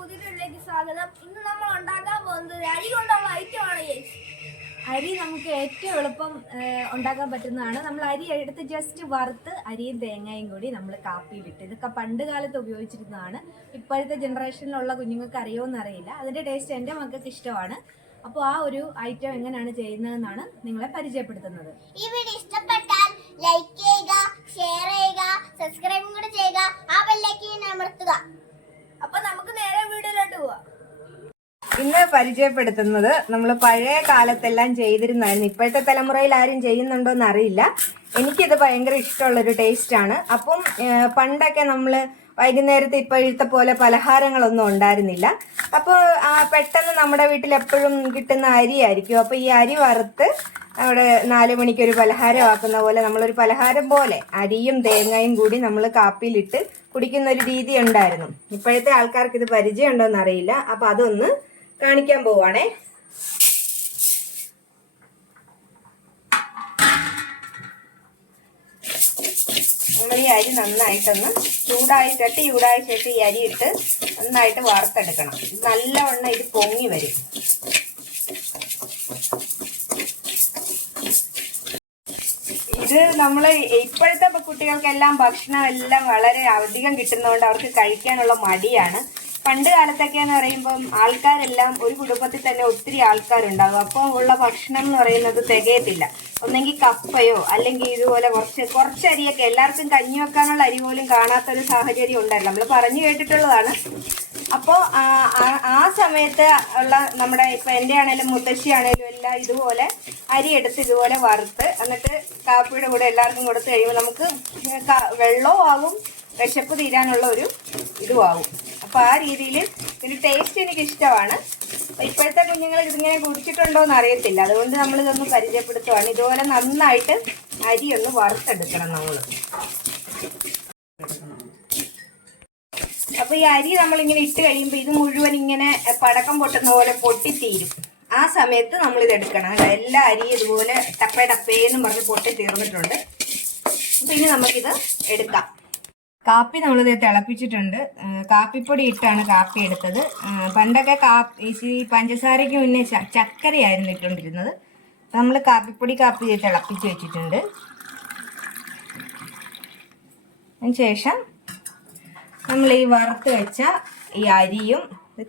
പുതിയതിലേക്ക് സ്വാഗതം. ഇന്ന് നമ്മൾ ഉണ്ടാക്കാൻ പോകുന്നത് അരി കൊണ്ടുള്ള ഐറ്റമാണ് ചേച്ചി അരി നമുക്ക് ഏറ്റവും എളുപ്പം ഉണ്ടാക്കാൻ പറ്റുന്നതാണ്. നമ്മൾ അരി എടുത്ത് ജസ്റ്റ് വറുത്ത് അരിയും തേങ്ങയും കൂടി നമ്മൾ കാപ്പിയിലിട്ട് ഇതൊക്കെ പണ്ട് കാലത്ത് ഉപയോഗിച്ചിരുന്നതാണ്. ഇപ്പോഴത്തെ ജനറേഷനിലുള്ള കുഞ്ഞുങ്ങൾക്ക് അറിയുമെന്നറിയില്ല അതിന്റെ ടേസ്റ്റ് എന്റെ മക്കൾക്ക് ഇഷ്ടമാണ്. അപ്പോൾ ആ ഒരു ഐറ്റം എങ്ങനെയാണ് ചെയ്യുന്നതെന്നാണ് നിങ്ങളെ പരിചയപ്പെടുത്തുന്നത്. ഇഷ്ടപ്പെട്ടാൽ ലൈക്ക് ചെയ്യുക ഷെയർ ചെയ്യുക സബ്സ്ക്രൈബും കൂടെ ചെയ്യുക ആ അമർത്തുക. അപ്പൊ നമുക്ക് നേരെ വീടിലോട്ട് പോവാം. ഇന്ന് പരിചയപ്പെടുത്തുന്നത് നമ്മൾ പഴയ കാലത്തെല്ലാം ചെയ്തിരുന്നായിരുന്നു. ഇപ്പോഴത്തെ തലമുറയിൽ ആരും ചെയ്യുന്നുണ്ടോ എന്നറിയില്ല എനിക്കിത് ഭയങ്കര ഇഷ്ടമുള്ളൊരു ടേസ്റ്റാണ് അപ്പം പണ്ടൊക്കെ നമ്മൾ വൈകുന്നേരത്തെ ഇപ്പോഴത്തെ പോലെ പലഹാരങ്ങളൊന്നും ഉണ്ടായിരുന്നില്ല. അപ്പോൾ പെട്ടെന്ന് നമ്മുടെ വീട്ടിൽ എപ്പോഴും കിട്ടുന്ന അരിയായിരിക്കും. അപ്പോൾ ഈ അരി വറുത്ത് അവിടെ നാല് മണിക്കൊരു പലഹാരം ആക്കുന്ന പോലെ നമ്മളൊരു പലഹാരം പോലെ അരിയും തേങ്ങയും കൂടി നമ്മൾ കാപ്പിയിലിട്ട് കുടിക്കുന്ന ഒരു രീതി ഉണ്ടായിരുന്നു. ഇപ്പോഴത്തെ ആൾക്കാർക്ക് ഇത് പരിചയം ഉണ്ടോ എന്ന് അറിയില്ല. അപ്പൊ അതൊന്ന് കാണിക്കാൻ പോവാണേ. നമ്മൾ ഈ അരി നന്നായിട്ടൊന്ന് ചൂടായി ചട്ടി ചൂടായ ശേഷം ഈ അരി ഇട്ട് നന്നായിട്ട് വറുത്തെടുക്കണം. നല്ലവണ്ണം ഇത് പൊങ്ങി വരും. ഇത് നമ്മൾ ഇപ്പോഴത്തെ കുട്ടികൾക്കെല്ലാം ഭക്ഷണം എല്ലാം വളരെ അധികം കിട്ടുന്നതുകൊണ്ട് അവർക്ക് കഴിക്കാനുള്ള മടിയാണ്. പണ്ട് കാലത്തൊക്കെ എന്ന് പറയുമ്പം ആൾക്കാരെല്ലാം ഒരു കുടുംബത്തിൽ തന്നെ ഒത്തിരി ആൾക്കാരുണ്ടാകും. അപ്പോൾ ഉള്ള ഭക്ഷണം എന്ന് പറയുന്നത് തികയത്തില്ല. ഒന്നെങ്കിൽ കപ്പയോ അല്ലെങ്കിൽ ഇതുപോലെ കുറച്ച് കുറച്ച് അരിയൊക്കെ. എല്ലാവർക്കും കഞ്ഞി വെക്കാനുള്ള അരി പോലും കാണാത്തൊരു സാഹചര്യം ഉണ്ടായിരുന്നു. നമ്മൾ പറഞ്ഞു കേട്ടിട്ടുള്ളതാണ്. അപ്പോൾ ആ സമയത്ത് ഉള്ള നമ്മുടെ ഇപ്പം എന്റെ ആണേലും മുത്തശ്ശി ആണേലും എല്ലാം ഇതുപോലെ അരി എടുത്ത് ഇതുപോലെ വറുത്ത് എന്നിട്ട് കാപ്പിയുടെ കൂടെ എല്ലാവർക്കും കൊടുത്ത് കഴിയുമ്പോൾ നമുക്ക് വെള്ളവും ആകും വിശപ്പ് തീരാനുള്ള ഒരു ഇതും അപ്പോൾ അപ്പൊ ആ രീതിയിൽ ഒരു ടേസ്റ്റ് എനിക്ക് ഇഷ്ടമാണ്. ഇപ്പോഴത്തെ കുഞ്ഞുങ്ങൾ ഇതിങ്ങനെ കുടിച്ചിട്ടുണ്ടോ എന്ന് അറിയത്തില്ല. അതുകൊണ്ട് നമ്മൾ ഇതൊന്ന് പരിചയപ്പെടുത്തുവാണ്. ഇതുപോലെ നന്നായിട്ട് അരി ഒന്ന് വറുത്തെടുക്കണം നമ്മൾ അപ്പൊ ഈ അരി നമ്മളിങ്ങനെ ഇട്ട് കഴിയുമ്പോൾ ഇത് മുഴുവൻ ഇങ്ങനെ പടക്കം പൊട്ടുന്ന പോലെ പൊട്ടിത്തീരും. ആ സമയത്ത് നമ്മൾ ഇത് എടുക്കണം എല്ലാ അരിയും ഇതുപോലെ ടപ്പേ ടപ്പേന്നും പറഞ്ഞ് പൊട്ടി തീർന്നിട്ടുണ്ട് ഇനി നമുക്കിത് എടുക്കാം. കാപ്പി നമ്മളിത് തിളപ്പിച്ചിട്ടുണ്ട്. കാപ്പിപ്പൊടി ഇട്ടാണ് കാപ്പി എടുത്തത്. പണ്ടൊക്കെ കാപ്പി പഞ്ചസാരയ്ക്ക് മുന്നേ ചക്കരയായിരുന്നു ഇട്ടുകൊണ്ടിരുന്നത്. നമ്മൾ കാപ്പിപ്പൊടി കാപ്പി തിളപ്പിച്ച് വെച്ചിട്ടുണ്ട്. ശേഷം നമ്മൾ ഈ വറുത്ത് വെച്ച ഈ അരിയും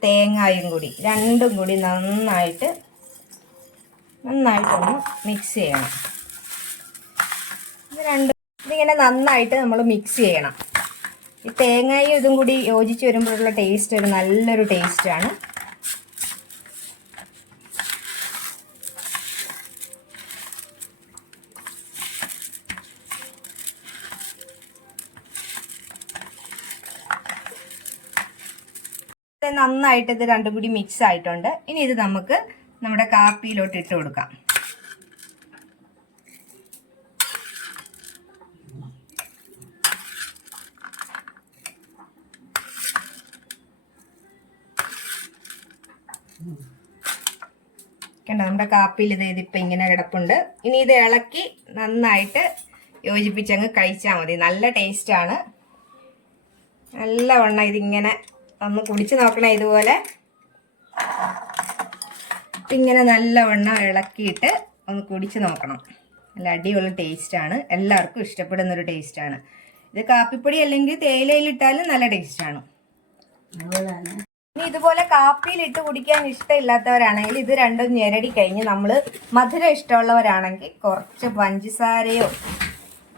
തേങ്ങായും കൂടി രണ്ടും കൂടി നന്നായിട്ട് നന്നായിട്ടൊന്ന് മിക്സ് ചെയ്യണം. ഇത് രണ്ടും ഇതിങ്ങനെ നന്നായിട്ട് നമ്മൾ മിക്സ് ചെയ്യണം. ഈ തേങ്ങയും ഇതും കൂടി യോജിച്ച് വരുമ്പോഴുള്ള ടേസ്റ്റ് ഒരു നല്ലൊരു ടേസ്റ്റാണ് നന്നായിട്ട് ഇത് രണ്ടും കൂടി മിക്സ് ആയിട്ടുണ്ട്. ഇനി ഇത് നമുക്ക് നമ്മുടെ കാപ്പിയിലോട്ട് ഇട്ട് കൊടുക്കാം. കണ്ടോ നമ്മുടെ കാപ്പിയിൽ ഇത് ഇതിപ്പോൾ ഇങ്ങനെ കിടപ്പുണ്ട്. ഇനി ഇത് ഇളക്കി നന്നായിട്ട് യോജിപ്പിച്ചങ്ങ് കഴിച്ചാൽ മതി. നല്ല ടേസ്റ്റാണ് നല്ലവണ്ണം ഇതിങ്ങനെ ഒന്ന് കുടിച്ച് നോക്കണേ ഇതുപോലെ. ഇങ്ങനെ നല്ല വണ്ണം ഇളക്കിയിട്ട് ഒന്ന് കുടിച്ച് നോക്കണം. നല്ല അടിപൊളി ടേസ്റ്റാണ് എല്ലാവർക്കും ഇഷ്ടപ്പെടുന്ന ഒരു ടേസ്റ്റാണ് ഇത് കാപ്പിപ്പൊടി അല്ലെങ്കിൽ തേയിലയിലിട്ടാലും നല്ല ടേസ്റ്റാണ് ഇനി ഇതുപോലെ കാപ്പിയിൽ ഇട്ട് കുടിക്കാൻ ഇഷ്ടമില്ലാത്തവരാണെങ്കിൽ ഇത് രണ്ടും ഞെരടി കഴിഞ്ഞ് നമ്മൾ മധുരം ഇഷ്ടമുള്ളവരാണെങ്കിൽ കുറച്ച് പഞ്ചസാരയോ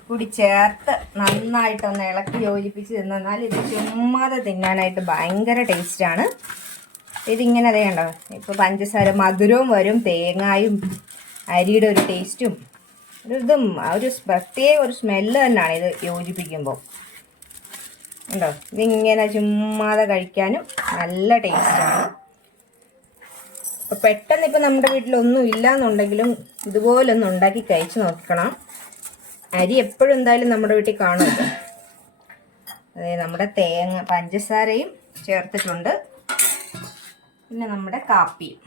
കൂടി ചേർത്ത് നന്നായിട്ടൊന്ന് ഇളക്കി യോജിപ്പിച്ച് തിന്നാൽ ഇത് ചുമ്മാതെ തിന്നാനായിട്ട് ഭയങ്കര ടേസ്റ്റാണ് ഇതിങ്ങനെ അതേ കണ്ടോ ഇപ്പോൾ പഞ്ചസാര മധുരവും വരും തേങ്ങായും അരിയുടെ ഒരു ടേസ്റ്റും ഒരു ഇതും ഒരു പ്രത്യേക ഒരു സ്മെല്ല് തന്നെയാണ് ഇത് യോജിപ്പിക്കുമ്പോൾ. ഉണ്ടോ? ഇതിങ്ങനെ ചുമ്മാതെ കഴിക്കാനും നല്ല ടേസ്റ്റാണ്. അപ്പോൾ പെട്ടെന്ന് ഇപ്പം നമ്മുടെ വീട്ടിലൊന്നും ഇല്ലാന്നുണ്ടെങ്കിലും ഇതുപോലൊന്ന് ഉണ്ടാക്കി കഴിച്ച് നോക്കണം. അരി എപ്പോഴും എന്തായാലും നമ്മുടെ വീട്ടിൽ കാണും അതെ നമ്മുടെ തേങ്ങ പഞ്ചസാരയും ചേർത്തിട്ടുണ്ട്. പിന്നെ നമ്മുടെ കാപ്പിയും.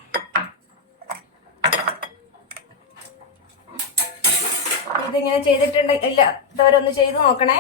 ഇതിങ്ങനെ ചെയ്തിട്ടുണ്ടെങ്കിൽ ഇല്ലാത്തവരൊന്ന് ചെയ്ത് നോക്കണേ.